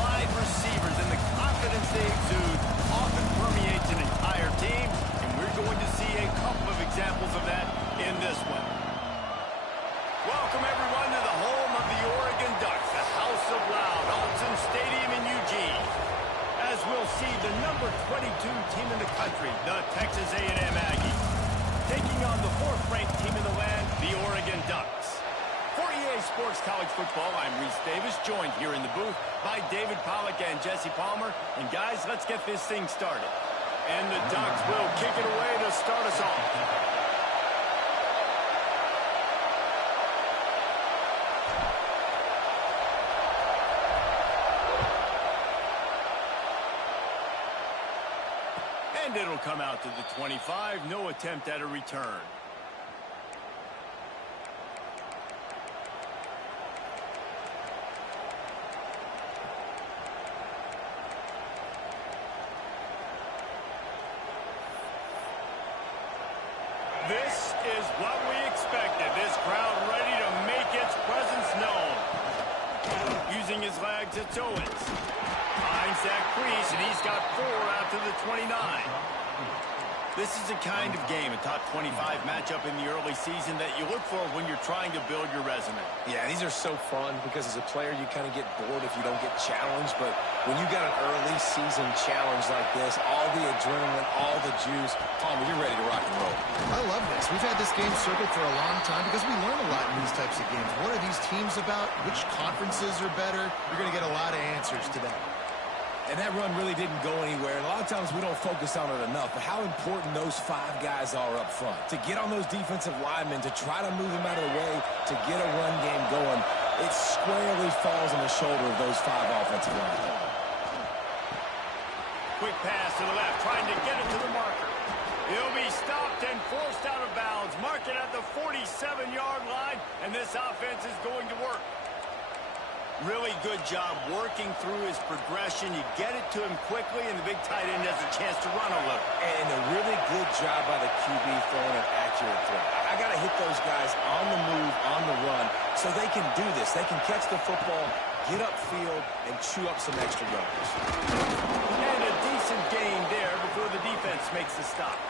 wide receivers and the confidence they exude often permeates an entire team, and we're going to see a couple of examples of that in this one. Welcome, everyone, to the home of the Oregon Ducks, the House of Loud, Autzen Stadium in Eugene. As we'll see, the number 22 team in the country, the Texas A&M Aggies, taking on the fourth-ranked team in the land, the Oregon Ducks. For EA Sports College Football, I'm Reese Davis, joined here in the booth by David Pollack and Jesse Palmer. And guys, let's get this thing started. And the Ducks will kick it away to start us off. And it'll come out to the 25. No attempt at a return. This is what we expected. This crowd ready to make its presence known. Using his legs, it's Owens. Finds that crease, and he's got 4 out to the 29. This is the kind of game, a top 25 matchup in the early season, that you look for when you're trying to build your resume. Yeah, these are so fun because as a player, you kind of get bored if you don't get challenged. But when you got an early season challenge like this, all the adrenaline, all the juice, Palmer, you're ready to rock and roll. I love this. We've had this game circled for a long time because we learn a lot in these types of games. What are these teams about? Which conferences are better? You're going to get a lot of answers today. And that run really didn't go anywhere. And a lot of times we don't focus on it enough, but how important those 5 guys are up front. To get on those defensive linemen, to try to move them out of the way, to get a run game going, it squarely falls on the shoulder of those 5 offensive linemen. Quick pass to the left, trying to get it to the marker. He'll be stopped and forced out of bounds. Mark it at the 47-yard line, and this offense is going to work. Really good job working through his progression. You get it to him quickly, and the big tight end has a chance to run a little. And a really good job by the QB throwing an accurate throw. I got to hit those guys on the move, on the run, so they can do this. They can catch the football, get upfield, and chew up some extra yards. And a decent gain there before the defense makes the stop.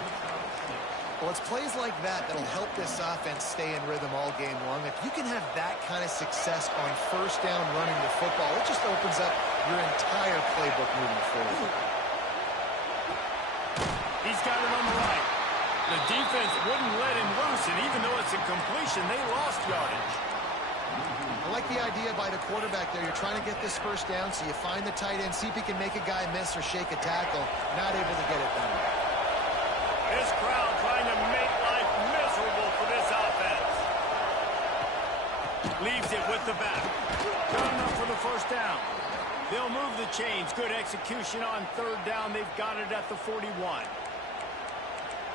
Well, it's plays like that that'll help this offense stay in rhythm all game long. If you can have that kind of success on first down running the football, it just opens up your entire playbook moving forward. He's got it on the right. The defense wouldn't let him loose, and even though it's a completion, they lost yardage. I like the idea by the quarterback there. You're trying to get this first down, so you find the tight end, see if he can make a guy miss or shake a tackle. Not able to get it done. This crowd trying to make life miserable for this offense. Leaves it with the back. Good enough for the first down. They'll move the chains. Good execution on third down. They've got it at the 41.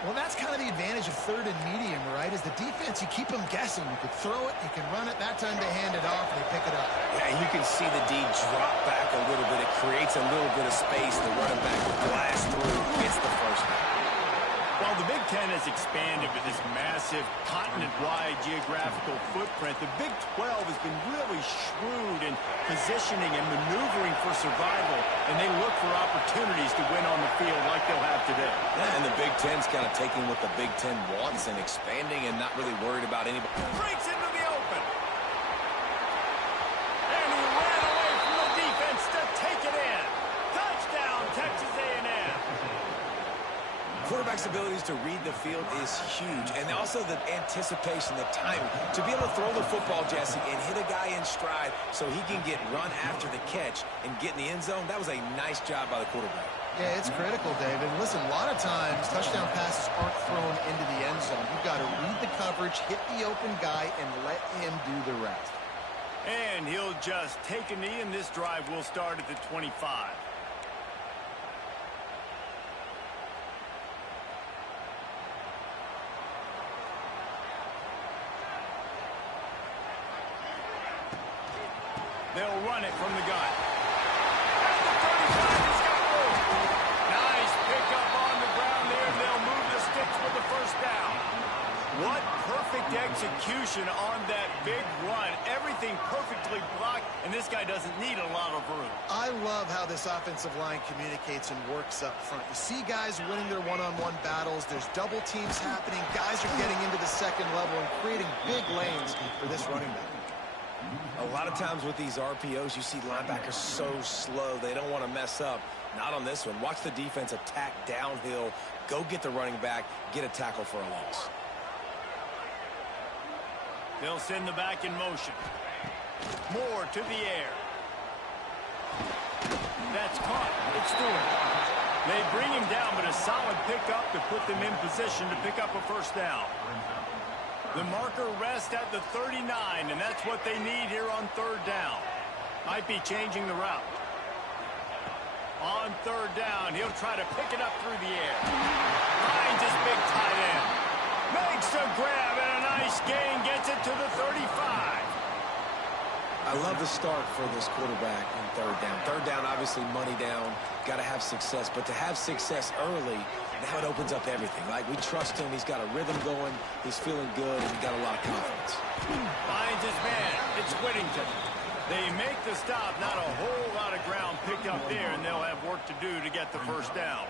Well, that's kind of the advantage of third and medium, right? Is the defense, you keep them guessing. You can throw it, you can run it. That time they hand it off and they pick it up. Yeah, you can see the D drop back a little bit. It creates a little bit of space. The running back will blast through, gets the first down. While the Big Ten has expanded with this massive continent-wide geographical footprint, the Big 12 has been really shrewd in positioning and maneuvering for survival, and they look for opportunities to win on the field like they'll have today. Yeah, and the Big Ten's kind of taking what the Big Ten wants and expanding and not really worried about anybody. Breaks into the open. And he ran away from the defense to take it in. Touchdown, Texas A&M. Quarterback's abilities to read the field is huge, and also the anticipation, the timing. To be able to throw the football, Jesse, and hit a guy in stride so he can get run after the catch and get in the end zone, that was a nice job by the quarterback. Yeah, it's critical, David. Listen, a lot of times touchdown passes aren't thrown into the end zone. You've got to read the coverage, hit the open guy, and let him do the rest. And he'll just take a knee, and this drive will start at the 25. They'll run it from the gun. At the 35, he's got room. Nice pickup on the ground there, and they'll move the sticks with the first down. What perfect perfect execution on that big run. Everything perfectly blocked, and this guy doesn't need a lot of room. I love how this offensive line communicates and works up front. You see guys winning their one-on-one battles. There's double teams happening. Guys are getting into the second level and creating big lanes for this running back. A lot of times with these RPOs, you see linebackers so slow. They don't want to mess up. Not on this one. Watch the defense attack downhill. Go get the running back. Get a tackle for a loss. They'll send the back in motion. Moore to the air. That's caught. It's Stewart. They bring him down, but a solid pickup to put them in position to pick up a first down. The marker rests at the 39, and that's what they need here on third down. Might be changing the route. On third down, he'll try to pick it up through the air. Finds his big tight end. Makes a grab and a nice gain. Gets it to the 35. I love the start for this quarterback in third down. Third down, obviously money down. Got to have success. But to have success early, now it opens up everything. Like, we trust him. He's got a rhythm going. He's feeling good, and he's got a lot of confidence. Finds his man. It's Whittington. They make the stop. Not a whole lot of ground picked up there, and they'll have work to do to get the first down.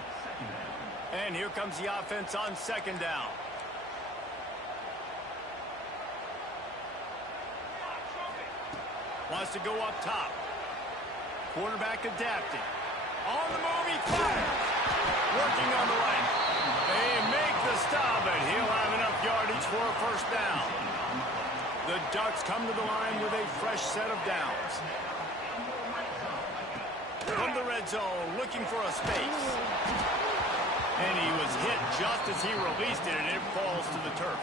And here comes the offense on second down. Wants to go up top. Quarterback adapting. On the move, he fires. Working on the right. They make the stop, but he'll have enough yardage for a first down. The Ducks come to the line with a fresh set of downs. From the red zone, looking for a space. And he was hit just as he released it, and it falls to the turf.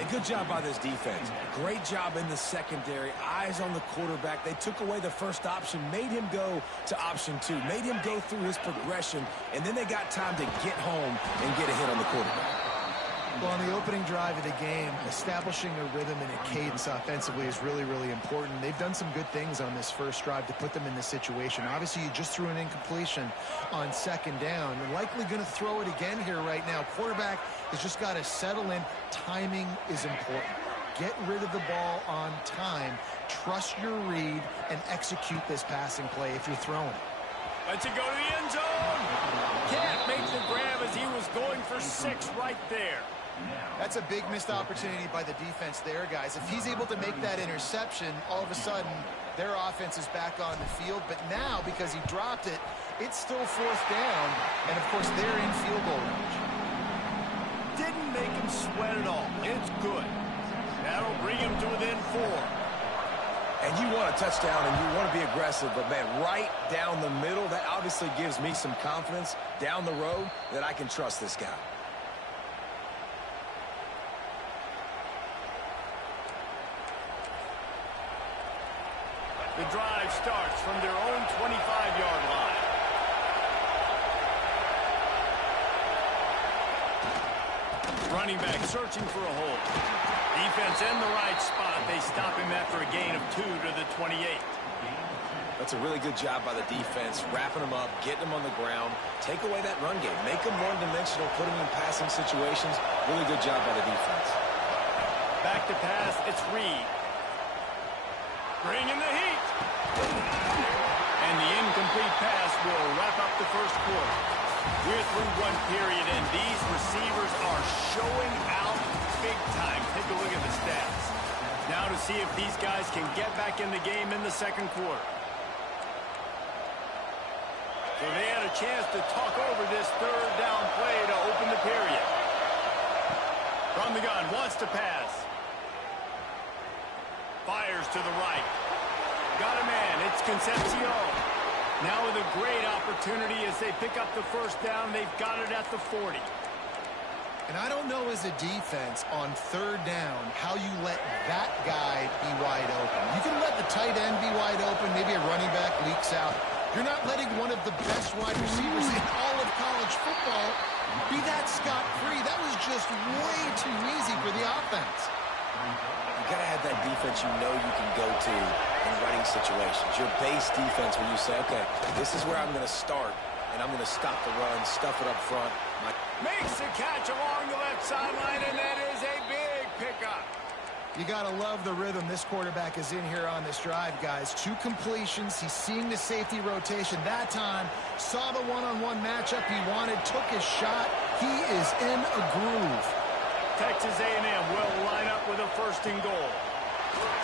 A good job by this defense. Great job in the secondary. Eyes on the quarterback. They took away the first option, made him go to option 2, made him go through his progression, and then they got time to get home and get a hit on the quarterback. Well, on the opening drive of the game, establishing a rhythm and a cadence offensively is really, really important. They've done some good things on this first drive to put them in this situation. Obviously, you just threw an incompletion on second down. You're likely going to throw it again here right now. Quarterback has just got to settle in. Timing is important. Get rid of the ball on time. Trust your read and execute this passing play if you're throwing it. Let's it go to the end zone. Can't make the grab as he was going for 6 right there. That's a big missed opportunity by the defense there, guys. If he's able to make that interception, all of a sudden, their offense is back on the field. But now, because he dropped it, it's still fourth down. And, of course, they're in field goal range. Didn't make him sweat at all. It's good. That'll bring him to within 4. And you want a touchdown, and you want to be aggressive. But, man, right down the middle, that obviously gives me some confidence down the road that I can trust this guy. The drive starts from their own 25-yard line. Running back searching for a hole. Defense in the right spot. They stop him after a gain of 2 to the 28. That's a really good job by the defense, wrapping them up, getting them on the ground. Take away that run game. Make them one-dimensional, put them in passing situations. Really good job by the defense. Back to pass, it's Reed. Bring in the heat. And the incomplete pass will wrap up the first quarter. We're through one period, and these receivers are showing out big time. Take a look at the stats. Now to see if these guys can get back in the game in the second quarter. So they had a chance to talk over this third down play to open the period. From the gun, wants to pass. Fires to the right. Got a man. It's Concepcion. Now with a great opportunity as they pick up the first down. They've got it at the 40. And I don't know as a defense on third down how you let that guy be wide open. You can let the tight end be wide open. Maybe a running back leaks out. You're not letting one of the best wide receivers in all of college football be that scot-free. That was just way too easy for the offense. You got to have that defense you know you can go to in running situations. Your base defense where you say, okay, this is where I'm going to start, and I'm going to stop the run, stuff it up front. Makes the catch along the left sideline, and that is a big You got to love the rhythm this quarterback is in here on this drive, guys. 2 completions. He's seeing the safety rotation that time. Saw the one-on-one matchup he wanted, took his shot. He is in a groove. Texas A&M will line up with a 1st and goal.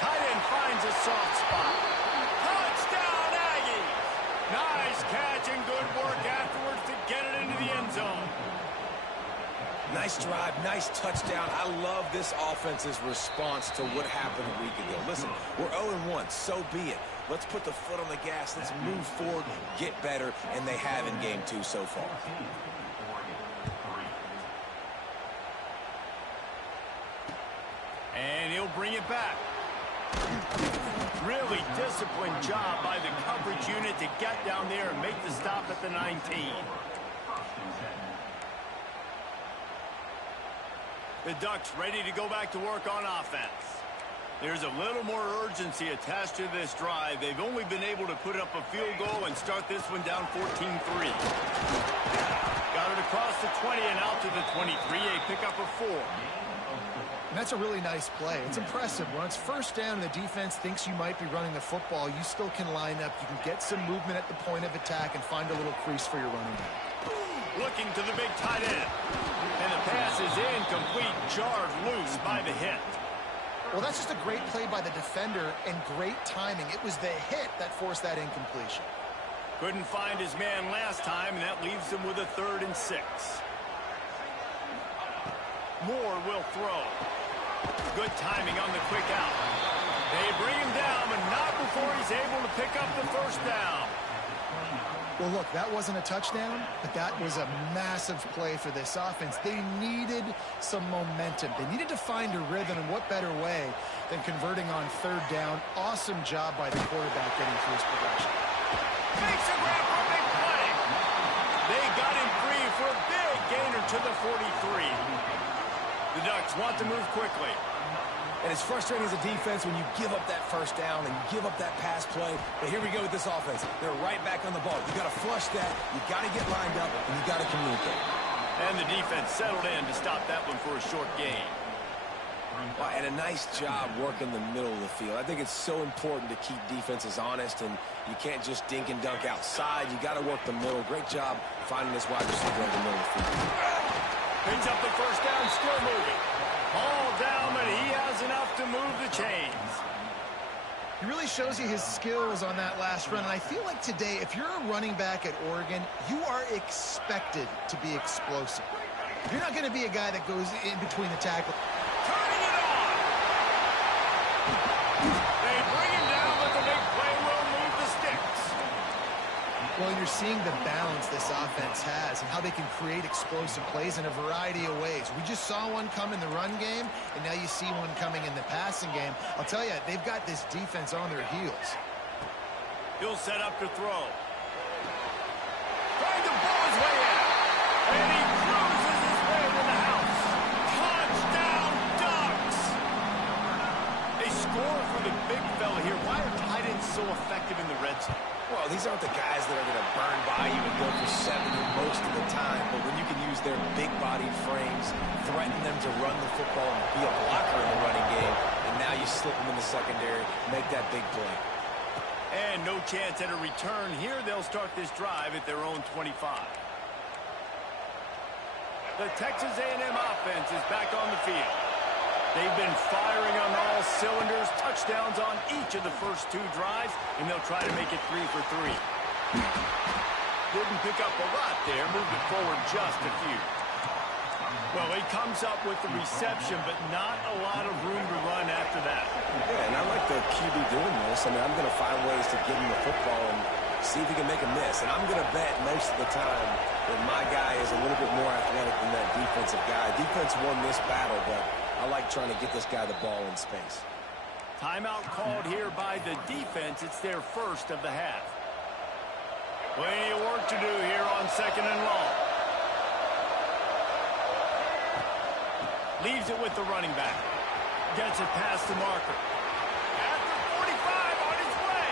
Tight end finds a soft spot. Touchdown, Aggies! Nice catch and good work afterwards to get it into the end zone. Nice drive, nice touchdown. I love this offense's response to what happened a week ago. Listen, we're 0-1, so be it. Let's put the foot on the gas. Let's move forward, get better, and they have in game 2 so far. And he'll bring it back. Really disciplined job by the coverage unit to get down there and make the stop at the 19. The Ducks ready to go back to work on offense. There's a little more urgency attached to this drive. They've only been able to put up a field goal and start this one down 14-3. Got it across the 20 and out to the 23. A pickup of 4. And that's a really nice play. It's impressive. When it's 1st down and the defense thinks you might be running the football, you still can line up. You can get some movement at the point of attack and find a little crease for your running back. Looking to the big tight end. And the pass is incomplete, jarred loose by the hit. Well, that's just a great play by the defender and great timing. It was the hit that forced that incompletion. Couldn't find his man last time, and that leaves him with a 3rd and 6. Moore will throw. Good timing on the quick out. They bring him down, but not before he's able to pick up the 1st down. Well, look, that wasn't a touchdown, but that was a massive play for this offense. They needed some momentum. They needed to find a rhythm, and what better way than converting on 3rd down. Awesome job by the quarterback getting through his progression. Makes a grab for a big play. They got him free for a big gainer to the 43. The Ducks want to move quickly. And it's frustrating as a defense when you give up that 1st down and you give up that pass play. But here we go with this offense. They're right back on the ball. You got to flush that. You got to get lined up, and you got to communicate. And the defense settled in to stop that one for a short gain. And a nice job working the middle of the field. I think it's so important to keep defenses honest, and you can't just dink and dunk outside. You got to work the middle. Great job finding this wide receiver in the middle of the field. Picks up the 1st down, still moving. Ball down, but he has enough to move the chains. He really shows you his skills on that last run. And I feel like today, if you're a running back at Oregon, you are expected to be explosive. You're not going to be a guy that goes in between the tackles. Turning it on. They bring him down, but the big play will move the sticks. Well, you're seeing the balance this offense has and how they can create explosive plays in a variety of ways. We just saw one come in the run game, and now you see one coming in the passing game. I'll tell you, they've got this defense on their heels. He'll set up to throw. Trying to pull his way out. And he cruises his way to the house. Touchdown, Ducks! They score for the big fella here. Why are tight ends so effective in the red zone? Well, these aren't the guys that are going to burn by you and go for 70 most of the time, but when you can use their big-bodied frames, threaten them to run the football and be a blocker in the running game, and now you slip them in the secondary, make that big play. And no chance at a return here. They'll start this drive at their own 25. The Texas A&M offense is back on the field. They've been firing on all cylinders, touchdowns on each of the first 2 drives, and they'll try to make it 3 for 3. Didn't pick up a lot there, moved it forward just a few. Well, he comes up with the reception, but not a lot of room to run after that. Yeah, and I like the QB doing this. I mean, I'm going to find ways to give him the football and see if he can make a miss. And I'm going to bet most of the time that my guy is a little bit more athletic than that defensive guy. Defense won this battle, but I like trying to get this guy the ball in space. Timeout called here by the defense. It's their first of the half. Plenty of work to do here on 2nd and long. Leaves it with the running back. Gets it past the marker. After 45 on his way.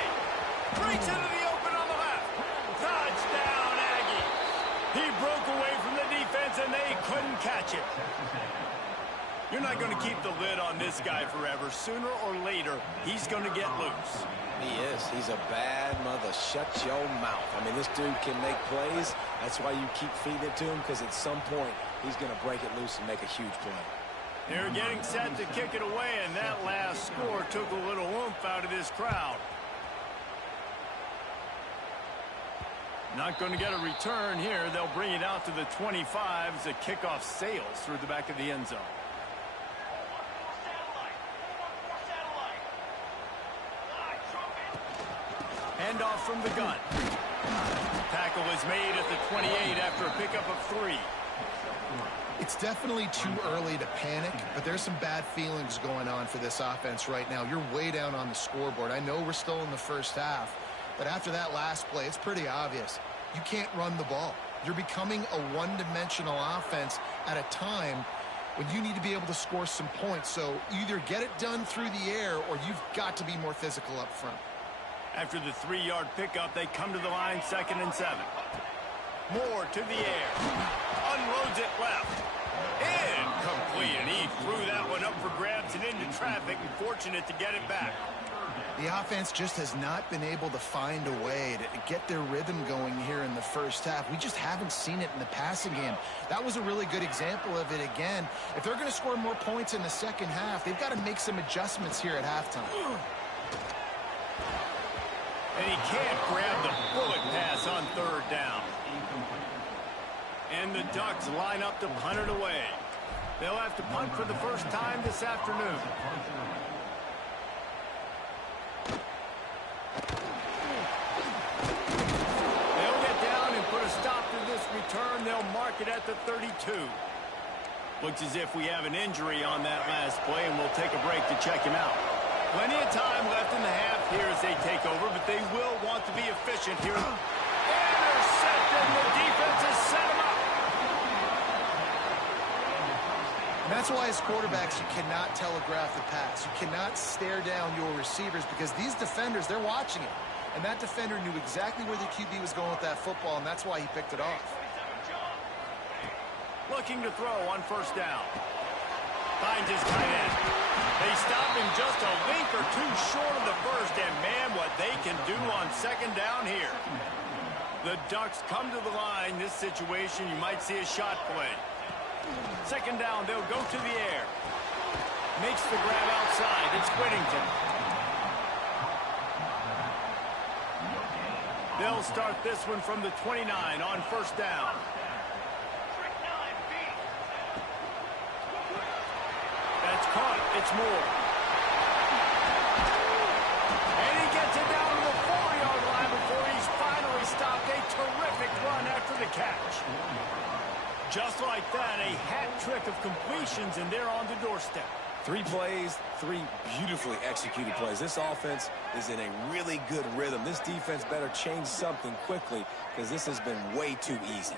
Breaks into the open on the left. Touchdown, Aggie. He broke away from the defense, and they couldn't catch it. You're not going to keep the lid on this this guy forever. Sooner or later, he's going to get loose. He is. He's a bad mother. Shut your mouth. I mean, this dude can make plays. That's why you keep feeding it to him, because at some point, he's going to break it loose and make a huge play. They're getting set to kick it away, and that last score took a little oomph out of this crowd. Not going to get a return here. They'll bring it out to the 25 as the kickoff sails through the back of the end zone. Handoff from the gun. Tackle is made at the 28 after a pickup of 3. It's definitely too early to panic, but there's some bad feelings going on for this offense right now. You're way down on the scoreboard. I know we're still in the first half, but after that last play, it's pretty obvious. You can't run the ball. You're becoming a one-dimensional offense at a time when you need to be able to score some points. So either get it done through the air or you've got to be more physical up front. After the 3-yard pickup, they come to the line, 2nd and 7. Moore to the air. Unloads it left. Incomplete, and he threw that one up for grabs and into traffic, and fortunate to get it back. The offense just has not been able to find a way to get their rhythm going here in the first half. We just haven't seen it in the passing game. That was a really good example of it again. If they're going to score more points in the second half, they've got to make some adjustments here at halftime. And he can't grab the bullet pass on 3rd down. And the Ducks line up to punt it away. They'll have to punt for the first time this afternoon. They'll get down and put a stop to this return. They'll mark it at the 32. Looks as if we have an injury on that last play, and we'll take a break to check him out. Plenty of time left in the half here as they take over, but they will want to be efficient here. Intercepted, the defense has set him up. And that's why as quarterbacks, you cannot telegraph the pass. You cannot stare down your receivers because these defenders, they're watching it. And that defender knew exactly where the QB was going with that football, and that's why he picked it off. Looking to throw on 1st down. Finds his tight end. They stop him just a wink or two short of the first, and man, what they can do on 2nd down here. The Ducks come to the line. This situation, you might see a shot play. 2nd down, they'll go to the air. Makes the grab outside. It's Whittington. They'll start this one from the 29 on 1st down. That's caught. It's Moore. And he gets it down to the 4-yard line before he's finally stopped. A terrific run after the catch. Just like that, a hat trick of completions, and they're on the doorstep. 3 plays, 3 beautifully executed plays. This offense is in a really good rhythm. This defense better change something quickly because this has been way too easy.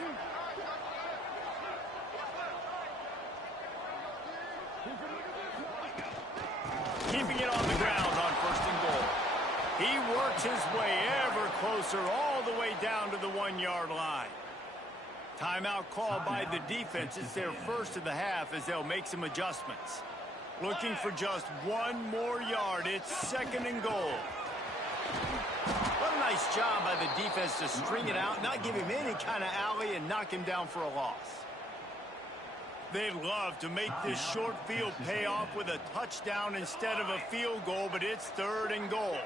Keeping it on the ground on 1st and goal. He works his way ever closer all the way down to the 1-yard line. Timeout called by the defense. It's their first of the half as they'll make some adjustments. Looking for just 1 more yard. It's 2nd and goal. What a nice job by the defense to string it out, not give him any kind of alley, and knock him down for a loss. They'd love to make this short field pay off with a touchdown instead of a field goal, but it's 3rd and goal.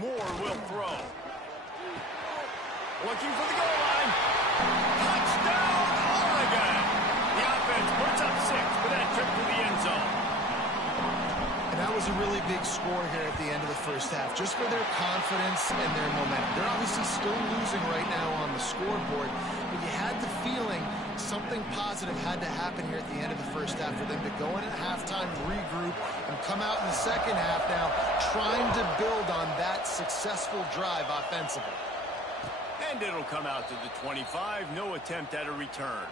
Moore will throw. Looking for the goal line. Touchdown, Oregon! The offense puts up 6 for that trip to the end zone. And that was a really big score here at the end of the first half, just for their confidence and their momentum. They're obviously still losing right now on the scoreboard, but you had the feeling something positive had to happen here at the end of the first half for them to go in at halftime, regroup, and come out in the second half now trying to build on that successful drive offensively. And it'll come out to the 25. No attempt at a return.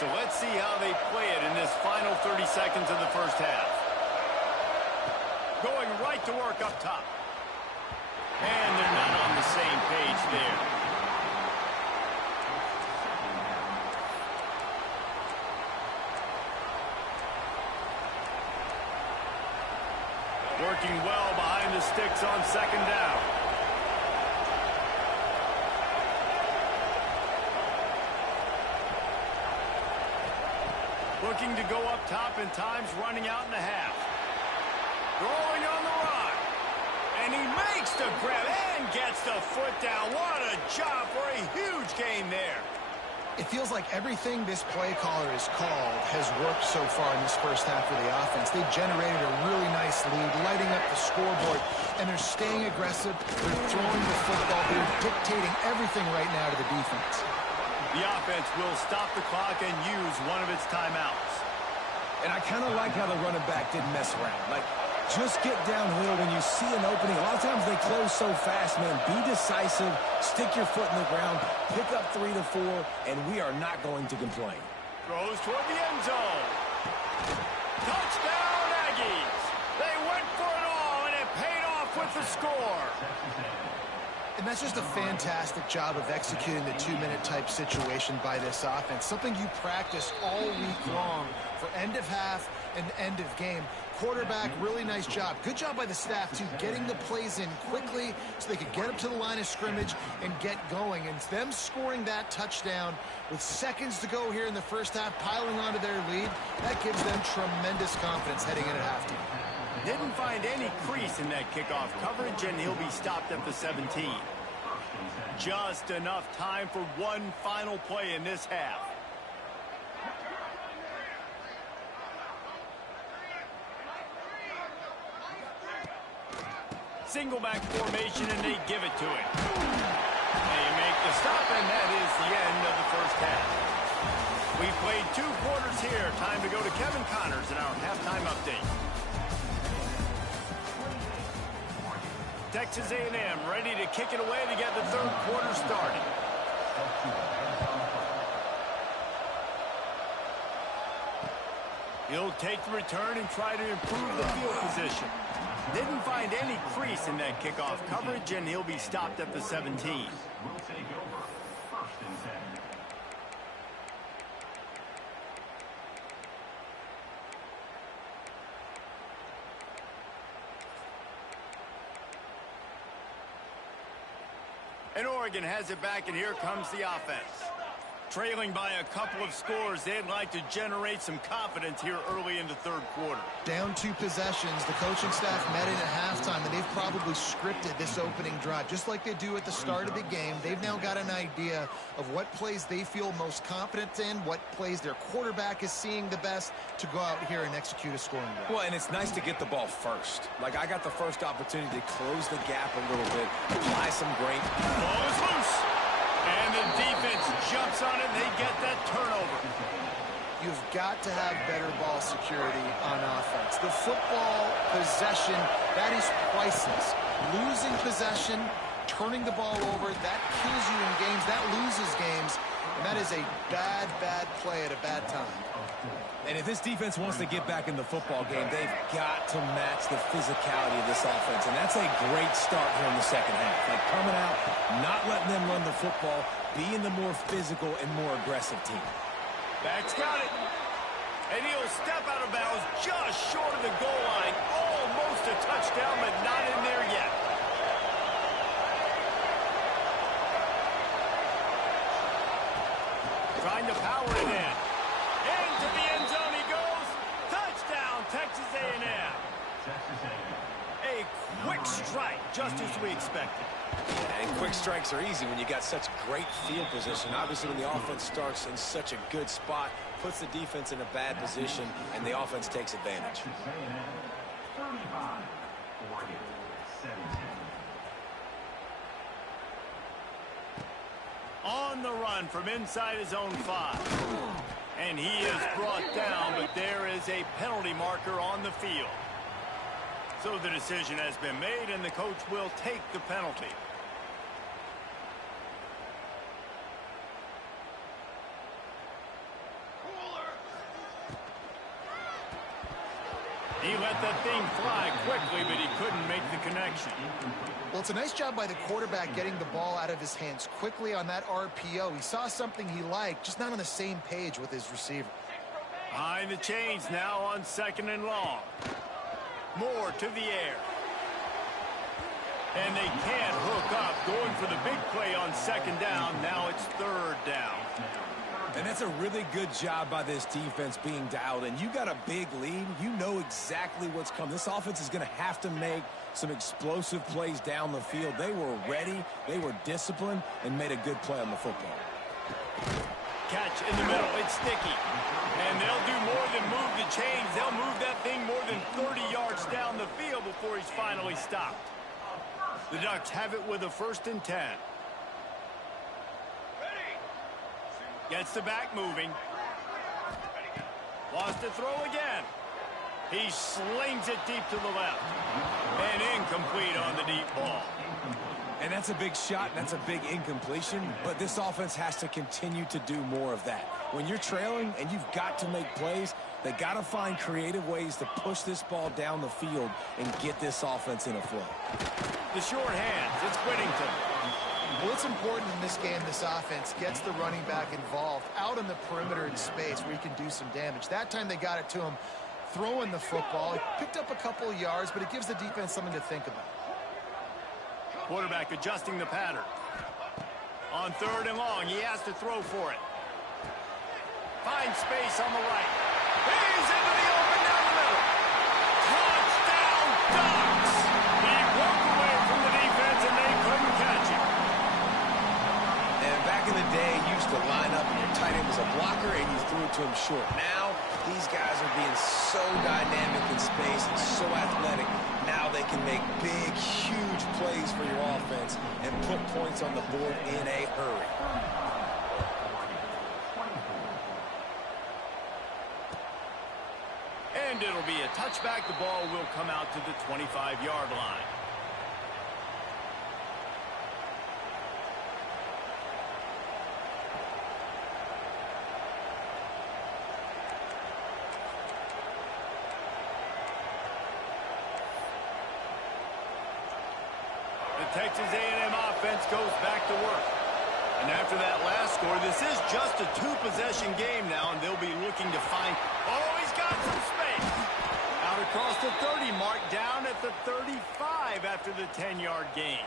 So let's see how they play it in this final 30 seconds of the first half. Going right to work up top. And they're not on the same page there. Working well behind the sticks on second down. Looking to go up top in times, running out in the half. Rolling on the run. And he makes the grab and gets the foot down. What a job for a huge gain there. It feels like everything this play caller has called has worked so far in this first half for the offense. They generated a really nice lead, lighting up the scoreboard, and they're staying aggressive. They're throwing the football. They're dictating everything right now to the defense. The offense will stop the clock and use one of its timeouts. And I kind of like how the running back didn't mess around. Like, just get downhill when you see an opening. A lot of times they close so fast, man. Be decisive, stick your foot in the ground, pick up 3 to 4, and we are not going to complain. Throws toward the end zone. Touchdown, Aggies. They went for it all, and it paid off with the score. And that's just a fantastic job of executing the 2-minute type situation by this offense. Something you practice all week long for end of half and end of game. Quarterback, really nice job. Good job by the staff, too, getting the plays in quickly so they could get up to the line of scrimmage and get going. And them scoring that touchdown with seconds to go here in the first half, piling onto their lead, that gives them tremendous confidence heading in at halftime. Didn't find any crease in that kickoff coverage, and he'll be stopped at the 17. Just enough time for one final play in this half. Single back formation, and they give it to him. They make the stop, and that is the end of the first half. We played 2 quarters here. Time to go to Kevin Connors in our halftime update. Texas A&M ready to kick it away to get the third quarter started. He'll take the return and try to improve the field position. Didn't find any crease in that kickoff coverage, and he'll be stopped at the 17. And Oregon has it back, and here comes the offense. Trailing by a couple of scores, they'd like to generate some confidence here early in the third quarter. Down 2 possessions, the coaching staff met in at halftime, and they've probably scripted this opening drive. Just like they do at the start of the game, they've now got an idea of what plays they feel most confident in, what plays their quarterback is seeing the best to go out here and execute a scoring drive. Well, and it's nice to get the ball first. Like, I got the first opportunity to close the gap a little bit, apply some grain. Ball is loose. And the defense jumps on it, and they get that turnover. You've got to have better ball security on offense. The football possession, that is priceless. Losing possession, turning the ball over, that kills you in games, that loses games, and that is a bad, bad play at a bad time. And if this defense wants to get back in the football game, they've got to match the physicality of this offense. And that's a great start here in the second half. Like, coming out, not letting them run the football, being the more physical and more aggressive team. Back's got it. And he'll step out of bounds just short of the goal line. Almost a touchdown, but not in there yet. Trying to power it in. Into the end zone he goes. Touchdown, Texas A&M. A quick strike, just as we expected. And quick strikes are easy when you got such great field position. Obviously, when the offense starts in such a good spot, puts the defense in a bad position, and the offense takes advantage. On the run from inside his own 5. And he is brought down, but there is a penalty marker on the field. So the decision has been made, and the coach will take the penalty. He let that thing fly quickly, but he couldn't make the connection. Well, it's a nice job by the quarterback getting the ball out of his hands quickly on that RPO. He saw something he liked, just not on the same page with his receiver. Behind the chains now on 2nd and long. More to the air. And they can't hook up, going for the big play on second down. Now it's third down. And that's a really good job by this defense being dialed in. You got a big lead. You know exactly what's coming. This offense is going to have to make some explosive plays down the field. They were ready, they were disciplined, and made a good play on the football. Catch in the middle. It's sticky. And they'll do more than move the chains. They'll move that thing more than 30 yards down the field before he's finally stopped. The Ducks have it with a 1st and 10. Gets the back moving. Wants to throw again. He slings it deep to the left. And incomplete on the deep ball. And that's a big shot, and that's a big incompletion, but this offense has to continue to do more of that. When you're trailing and you've got to make plays, they got to find creative ways to push this ball down the field and get this offense in a flow. The short hands, it's Whittington. Well, it's important in this game this offense gets the running back involved out in the perimeter in space where he can do some damage. That time they got it to him throwing the football. He picked up a couple of yards, but it gives the defense something to think about. Quarterback adjusting the pattern. On 3rd and long, he has to throw for it. Finds space on the right. He's into the open down the middle. Touchdown, Ducks! He broke away from the defense, and they couldn't catch him. And back in the day, you used to line up and your tight end was a blocker and you threw it to him short. Now, these guys are being so dynamic in space and so athletic. Now they can make big, huge plays for your offense and put points on the board in a hurry. And it'll be a touchback. The ball will come out to the 25-yard line. The Texas A&M offense goes back to work. And after that last score, this is just a 2-possession game now, and they'll be looking to find... Oh, he's got some space! Out across the 30 mark, down at the 35 after the 10-yard gain.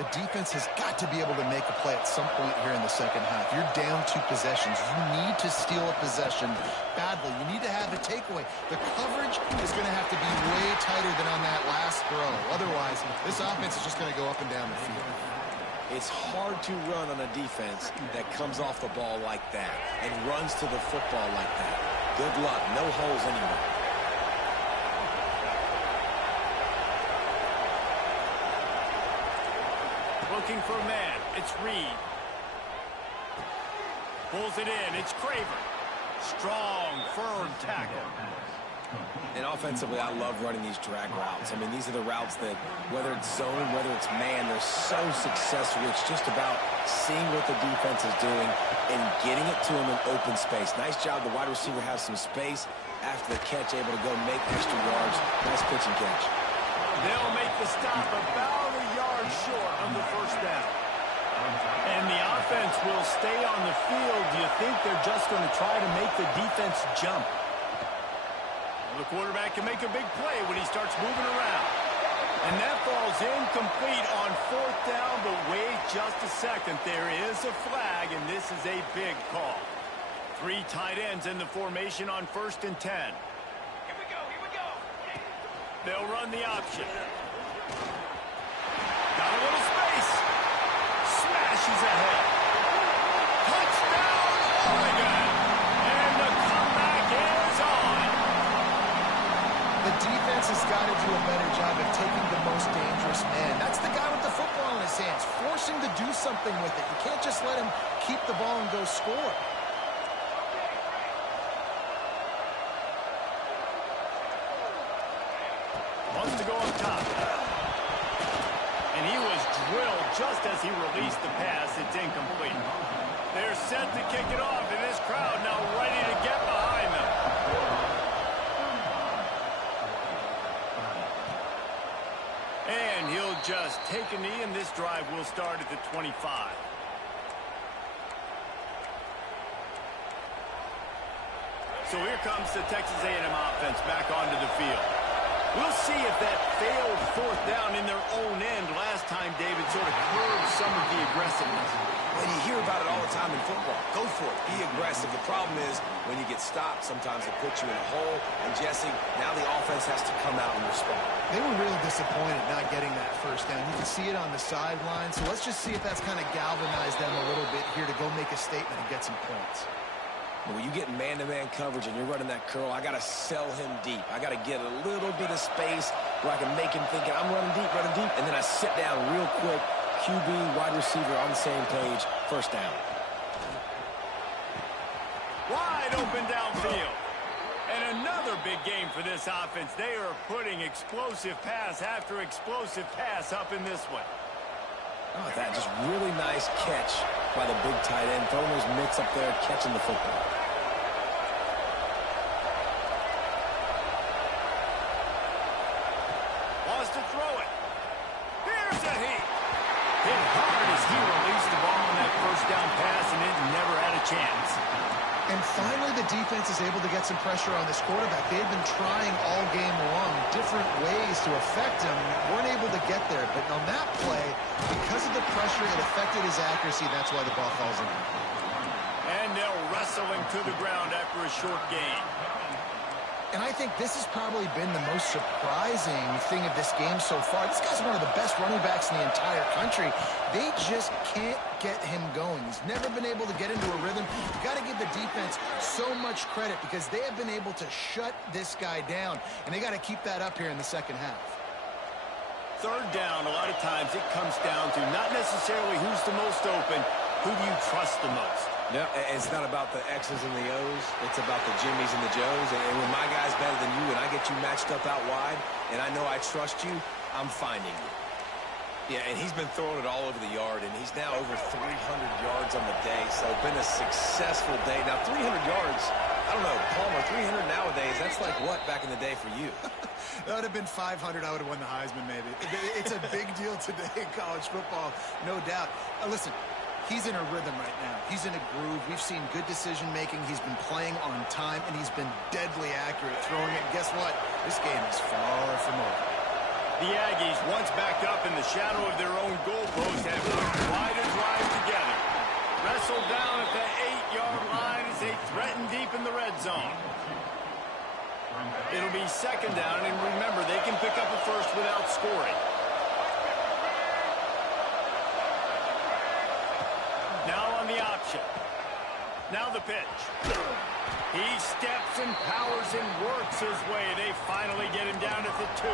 The defense has got to be able to make a play at some point here in the second half. You're down 2 possessions. You need to steal a possession badly. You need to have a takeaway. The coverage is going to have to be way tighter than on that last throw. Otherwise, this offense is just going to go up and down the field. It's hard to run on a defense that comes off the ball like that and runs to the football like that. Good luck. No holes anywhere. Looking for a man. It's Reed. Pulls it in. It's Craver. Strong, firm tackle. And offensively, I love running these drag routes. I mean, these are the routes that, whether it's zone, whether it's man, they're so successful. It's just about seeing what the defense is doing and getting it to them in open space. Nice job. The wide receiver has some space after the catch, able to go make extra yards. Nice pitch and catch. They'll make the stop about a yard short of the 1st down. And the offense will stay on the field. Do you think they're just going to try to make the defense jump? The quarterback can make a big play when he starts moving around. And that falls incomplete on 4th down, but wait just a second. There is a flag, and this is a big call. 3 tight ends in the formation on 1st and 10. Here we go. They'll run the option. Got a little space. Smashes ahead. Touchdown, Oregon! And the comeback is on. The defense has got to do a better job of taking the most dangerous man. That's the guy with the football in his hands, forcing to do something with it. You can't just let him keep the ball and go score. Wants to go up top. And he was drilled just as he released the pass. It's incomplete. They're set to kick it off, and this crowd now ready to get behind them. And he'll just take a knee, and this drive will start at the 25. So here comes the Texas A&M offense back onto the field. We'll see if that failed fourth down in their own end last time, David, sort of curbed some of the aggressiveness. Well, you hear about it all the time in football. Go for it. Be aggressive. The problem is when you get stopped, sometimes it puts you in a hole. And, Jesse, now the offense has to come out and respond. They were really disappointed not getting that first down. You can see it on the sideline. So let's just see if that's kind of galvanized them a little bit here to go make a statement and get some points. When you get man-to-man coverage and you're running that curl, I got to sell him deep. I got to get a little bit of space where I can make him think I'm running deep, and then I sit down real quick. QB, wide receiver on the same page, first down. Wide open downfield. And another big game for this offense. They are putting explosive pass after explosive pass up in this one. Oh, that just really nice catch by the big tight end, throwing those mitts up there, catching the football. Wants to throw it. Here's a heat. Hit hard as he released the ball on that first down pass, and it never had a chance. And finally, the defense is able to get some pressure on this quarterback. They've been trying all game long different ways to affect him. Weren't able to get there. But on that play, because of the pressure, it affected his accuracy. That's why the ball falls in. And they'll wrestle him to the ground after a short gain. And I think this has probably been the most surprising thing of this game so far. This guy's one of the best running backs in the entire country. They just can't get him going. He's never been able to get into a rhythm. You've got to give the defense so much credit because they have been able to shut this guy down. And they got to keep that up here in the second half. Third down, a lot of times it comes down to not necessarily who's the most open, who do you trust the most? Yeah, it's not about the X's and the O's. It's about the Jimmies and the Joes. And when my guy's better than you and I get you matched up out wide and I know I trust you, I'm finding you. Yeah, and he's been throwing it all over the yard, and he's now over 300 yards on the day. So it's been a successful day. Now, 300 yards, I don't know, Palmer, 300 nowadays, that's like what back in the day for you? That would have been 500. I would have won the Heisman, maybe. It's a big deal today in college football, no doubt. Listen. He's in a rhythm right now. He's in a groove. We've seen good decision-making. He's been playing on time, and he's been deadly accurate throwing it. And guess what? This game is far from over. The Aggies, once backed up in the shadow of their own goalpost, have put quite a drive together. Wrestled down at the 8-yard line as they threaten deep in the red zone. It'll be second down, and remember, they can pick up a first without scoring. Now on the option. Now the pitch. He steps and powers and works his way. They finally get him down at the 2.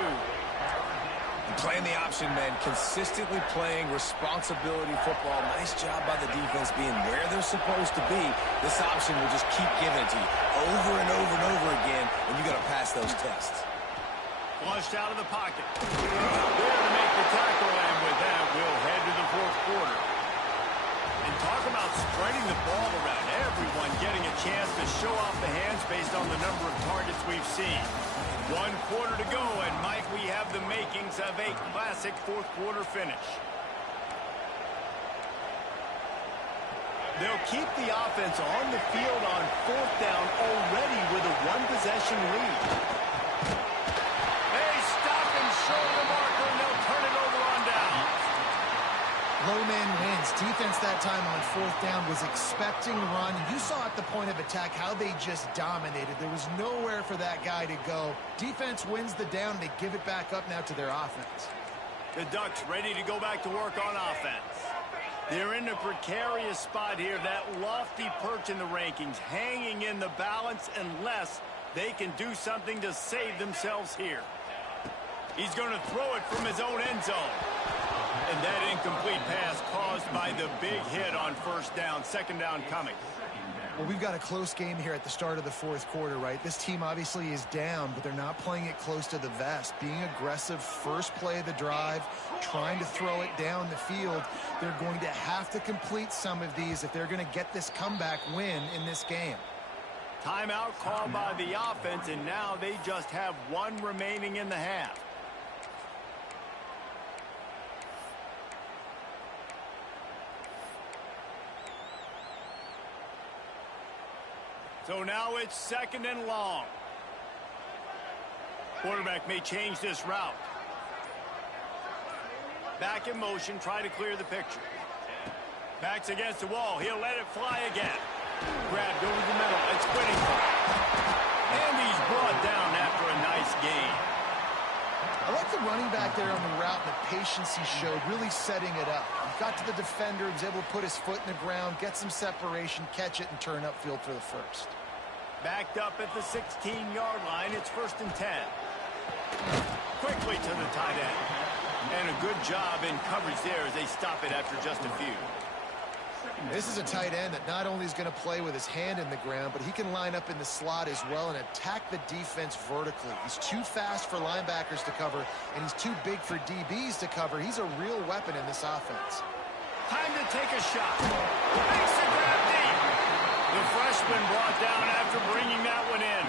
Playing the option, man. Consistently playing responsibility football. Nice job by the defense being where they're supposed to be. This option will just keep giving it to you over and over and over again, and you got to pass those tests. Flushed out of the pocket. There to make the tackle, and with that, we'll head to the fourth quarter. And talk about spreading the ball around. Everyone getting a chance to show off the hands based on the number of targets we've seen. 1 quarter to go, and Mike, we have the makings of a classic fourth quarter finish. They'll keep the offense on the field on fourth down already with a one-possession lead. They stop and show the marker, and they'll turn it over on down. Low man wins. Defense that time on fourth down was expecting the run. You saw at the point of attack how they just dominated. There was nowhere for that guy to go. Defense wins the down. They give it back up now to their offense. The Ducks ready to go back to work on offense. They're in a precarious spot here. That lofty perch in the rankings, hanging in the balance unless they can do something to save themselves here. He's going to throw it from his own end zone. And that incomplete pass caused by the big hit on first down. Second down coming. Well, we've got a close game here at the start of the fourth quarter, right? This team obviously is down, but they're not playing it close to the vest. Being aggressive, first play of the drive, trying to throw it down the field. They're going to have to complete some of these if they're going to get this comeback win in this game. Timeout called by the offense, and now they just have one remaining in the half. So now it's second and long. Quarterback may change this route. Back in motion, try to clear the picture. Back's against the wall. He'll let it fly again. Grabbed over the middle. It's Whittington. And he's brought down after a nice gain. I like the running back there on the route and the patience he showed, really setting it up. He got to the defender, was able to put his foot in the ground, get some separation, catch it, and turn upfield for the first. Backed up at the 16-yard line. It's 1st and 10. Quickly to the tight end. And a good job in coverage there as they stop it after just a few. This is a tight end that not only is going to play with his hand in the ground, but he can line up in the slot as well and attack the defense vertically. He's too fast for linebackers to cover, and he's too big for DBs to cover. He's a real weapon in this offense. Time to take a shot. Makes the grab deep. The freshman brought down after bringing that one in.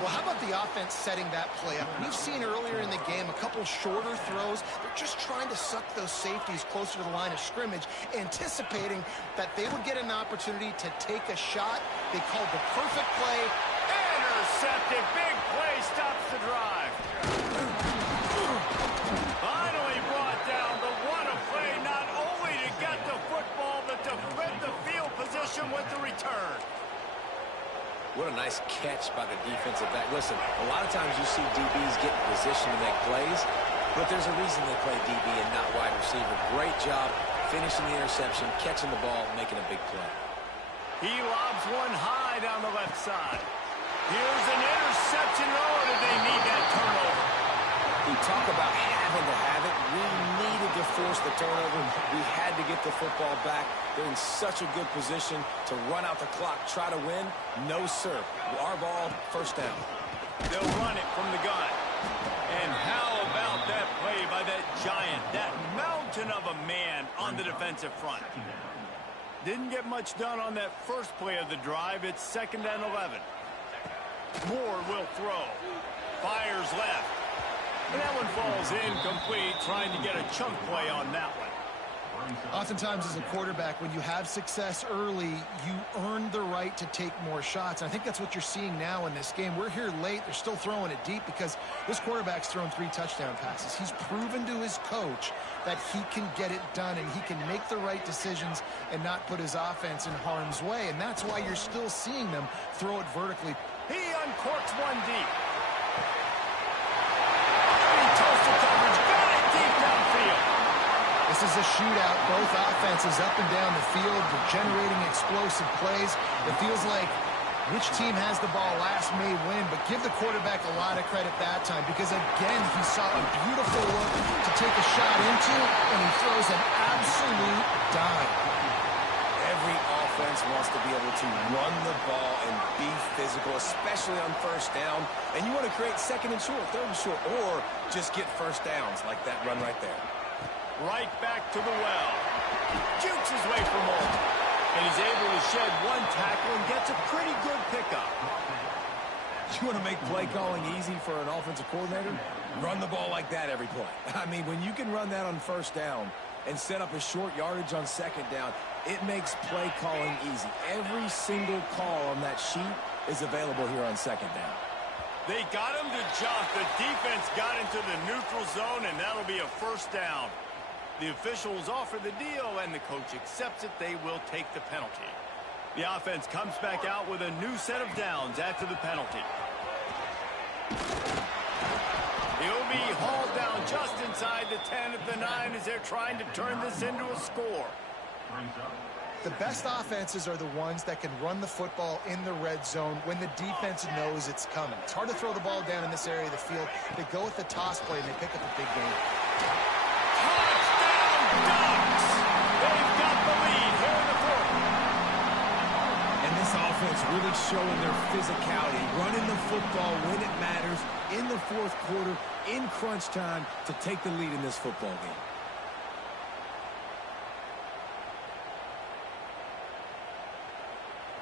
Well, how about the offense setting that play up? We've seen earlier in the game a couple shorter throws. They're just trying to suck those safeties closer to the line of scrimmage, anticipating that they would get an opportunity to take a shot. They called the perfect play. Intercepted. Big play stops the drive. Finally brought down, but what a play, not only to get the football, but to flip the field position with the return. What a nice catch by the defensive back. Listen, a lot of times you see DBs get in position to make plays, but there's a reason they play DB and not wide receiver. Great job finishing the interception, catching the ball, making a big play. He lobs one high down the left side. Here's an interception. Oh, did they need that turnover? We talk about having to have it. We needed to force the turnover. We had to get the football back. They're in such a good position to run out the clock, try to win. No, sir. Our ball, 1st down. They'll run it from the gun. And how about that play by that giant, that mountain of a man on the defensive front? Didn't get much done on that first play of the drive. It's 2nd and 11. Moore will throw. Fires left. And that one falls incomplete, trying to get a chunk play on that one. Oftentimes as a quarterback, when you have success early, you earn the right to take more shots. And I think that's what you're seeing now in this game. We're here late. They're still throwing it deep because this quarterback's thrown 3 touchdown passes. He's proven to his coach that he can get it done and he can make the right decisions and not put his offense in harm's way. And that's why you're still seeing them throw it vertically. He uncorks one deep. Toasted coverage, got it deep downfield. This is a shootout. Both offenses up and down the field. They're generating explosive plays. It feels like which team has the ball last may win, but give the quarterback a lot of credit that time because, again, he saw a beautiful look to take a shot into, and he throws an absolute dime. Every offense wants to be able to run the ball and be physical, especially on 1st down. And you want to create 2nd and short, 3rd and short, or just get 1st downs like that run right there. Right back to the well. Jukes his way for more. And he's able to shed one tackle and gets a pretty good pickup. You want to make play calling easy for an offensive coordinator? Run the ball like that every play. I mean, when you can run that on 1st down and set up a short yardage on 2nd down, it makes play calling easy. Every single call on that sheet is available here on 2nd down. They got him to jump. The defense got into the neutral zone, and that'll be a 1st down. The officials offer the deal, and the coach accepts it. They will take the penalty. The offense comes back out with a new set of downs after the penalty. He'll be hauled down just inside the 10 at the 9 as they're trying to turn this into a score. The best offenses are the ones that can run the football in the red zone when the defense knows it's coming. It's hard to throw the ball down in this area of the field. They go with the toss play, and they pick up a big game. Ducks! They've got the lead here in the 4th. And this offense really showing their physicality, running the football when it matters, in the 4th quarter, in crunch time, to take the lead in this football game.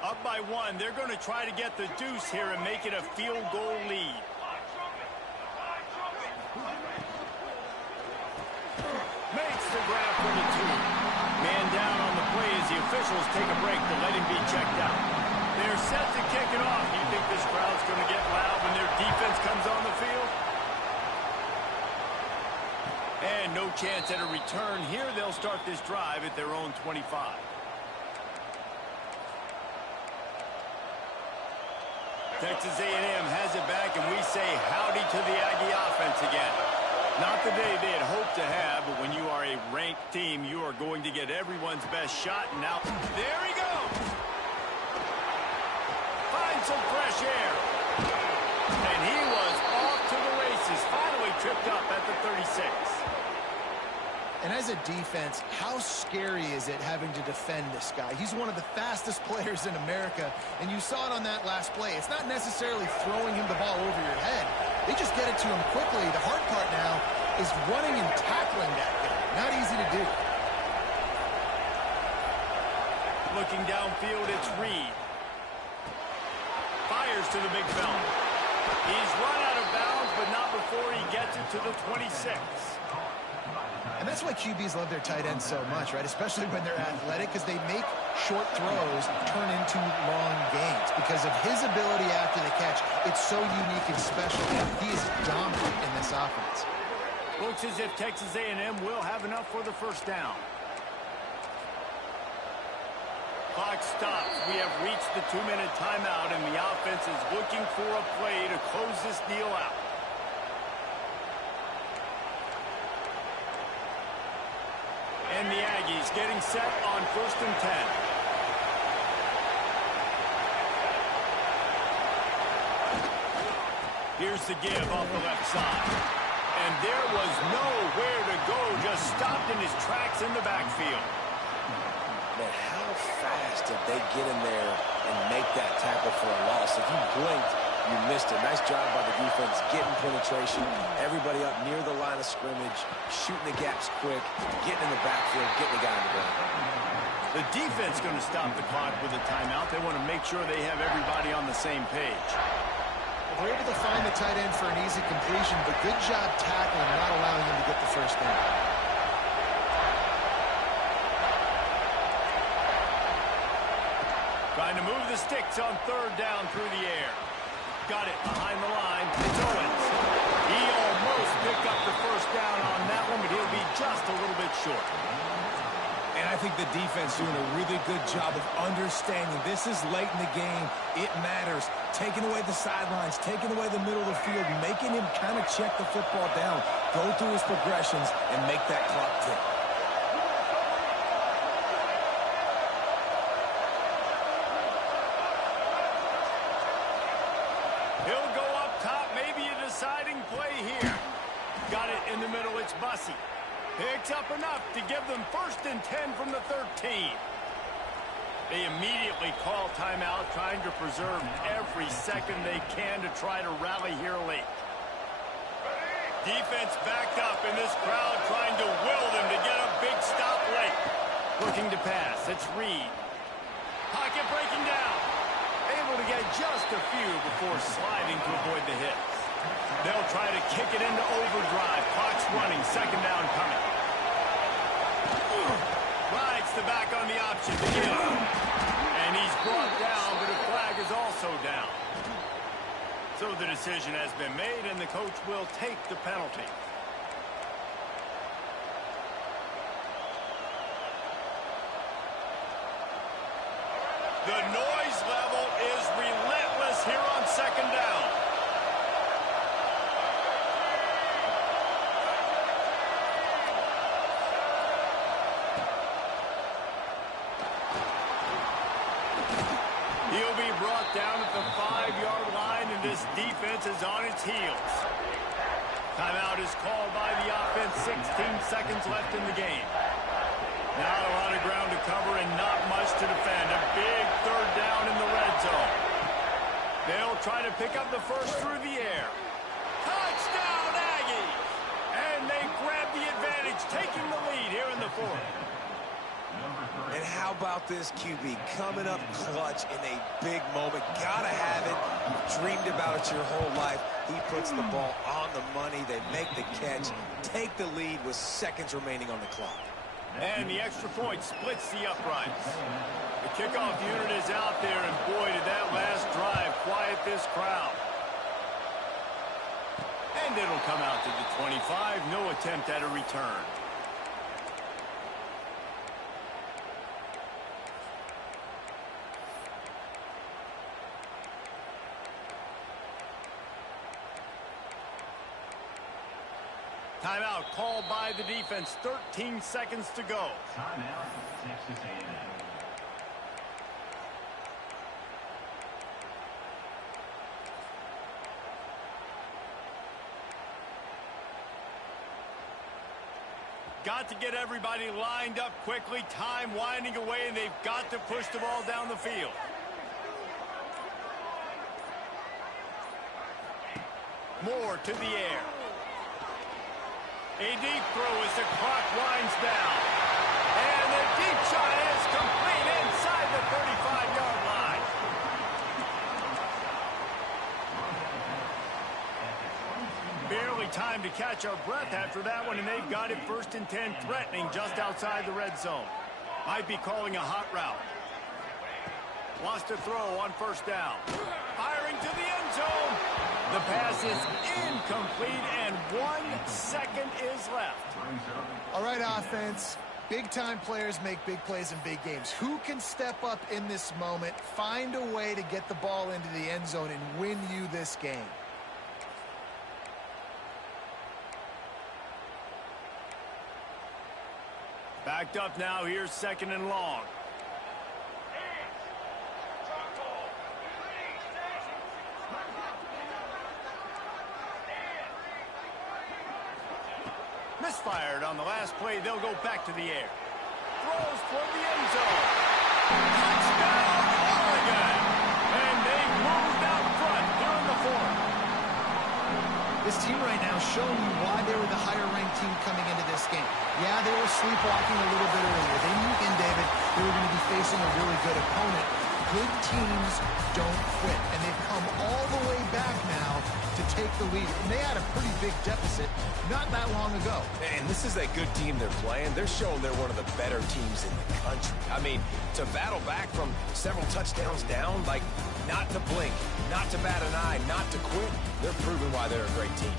Up by 1, they're going to try to get the deuce here and make it a field goal lead. Makes the grab for the 2. Man down on the play as the officials take a break to let him be checked out. They're set to kick it off. Do you think this crowd's going to get loud when their defense comes on the field? And no chance at a return here. They'll start this drive at their own 25. Texas A&M has it back, and we say howdy to the Aggie offense again. Not the day they had hoped to have, but when you are a ranked team, you are going to get everyone's best shot. And now, there he goes. Finds some fresh air. And he was off to the races. Finally tripped up at the 36. And as a defense, how scary is it having to defend this guy? He's one of the fastest players in America, and you saw it on that last play. It's not necessarily throwing him the ball over your head. They just get it to him quickly. The hard part now is running and tackling that guy. Not easy to do. Looking downfield, it's Reed. Fires to the big fella. He's run out of bounds, but not before he gets it to the 26. And that's why QBs love their tight ends so much, right? Especially when they're athletic, because they make short throws turn into long gains. Because of his ability after the catch, it's so unique and special. He is dominant in this offense. Looks as if Texas A&M will have enough for the first down. Clock stops. We have reached the 2-minute timeout, and the offense is looking for a play to close this deal out. And the Aggies getting set on 1st and 10. Here's the give off the left side. And there was nowhere to go, just stopped in his tracks in the backfield. Man, how fast did they get in there and make that tackle for a loss? If you blinked, you missed it. Nice job by the defense, getting penetration. Everybody up near the line of scrimmage, shooting the gaps quick, getting in the backfield, getting the guy in the ground. The defense going to stop the clock with a timeout. They want to make sure they have everybody on the same page. Well, they're able to find the tight end for an easy completion, but good job tackling, not allowing him to get the first down. Trying to move the sticks on 3rd down through the air. Got it behind the line. It's Owens. He almost picked up the first down on that one, but he'll be just a little bit short. And I think the defense doing a really good job of understanding this is late in the game. It matters. Taking away the sidelines, taking away the middle of the field, making him kind of check the football down, go through his progressions, and make that clock tick. He'll go up top, maybe a deciding play here. Got it in the middle, it's Bussey. Picks up enough to give them 1st and 10 from the 13. They immediately call timeout, trying to preserve every second they can to try to rally here late. Defense backed up in this crowd, trying to will them to get a big stop late. Looking to pass, it's Reed. Pocket breaking down. Able to get just a few before sliding to avoid the hits. They'll try to kick it into overdrive. Clock's running, 2nd down coming. Rides the back on the option to give. And he's brought down, but a flag is also down. So the decision has been made, and the coach will take the penalty. The noise level is relentless here on 2nd down. He'll be brought down at the 5-yard line, and this defense is on its heels. Timeout is called by the offense. 16 seconds left in the game. Not a lot of ground to cover and not much to defend. A big 3rd down in the red zone. They'll try to pick up the first through the air. Touchdown, Aggies! And they grab the advantage, taking the lead here in the 4th. And how about this QB coming up clutch in a big moment? Gotta have it. You've dreamed about it your whole life. He puts the ball on the money. They make the catch, take the lead with seconds remaining on the clock. And the extra point splits the uprights. The kickoff unit is out there, and boy, did that last drive quiet this crowd. And it'll come out to the 25. No attempt at a return. Timeout called by the defense. 13 seconds to go. Timeout, Texas A&M. Got to get everybody lined up quickly. Time winding away, and they've got to push the ball down the field. Moore to the air. A deep throw as the clock winds down. And the deep shot is complete inside the 35-yard line. Barely time to catch our breath after that one, and they've got it 1st and 10, threatening just outside the red zone. Might be calling a hot route. Wants to throw on 1st down. Firing to the end zone. The pass is incomplete, and 1 second is left. All right, offense. Big-time players make big plays in big games. Who can step up in this moment, find a way to get the ball into the end zone, and win you this game? Backed up now. Here's 2nd and long. Misfired on the last play. They'll go back to the air. Throws toward the end zone. Touchdown, Oregon! And they moved out front here in the 4th. This team right now showing you why they were the higher-ranked team coming into this game. Yeah, they were sleepwalking a little bit earlier. They knew in David they were going to be facing a really good opponent. Good teams don't quit, and they've come all the way back now to take the lead. And they had a pretty big deficit not that long ago. And this is a good team they're playing. They're showing they're one of the better teams in the country. I mean, to battle back from several touchdowns down, like not to blink, not to bat an eye, not to quit, they're proving why they're a great team.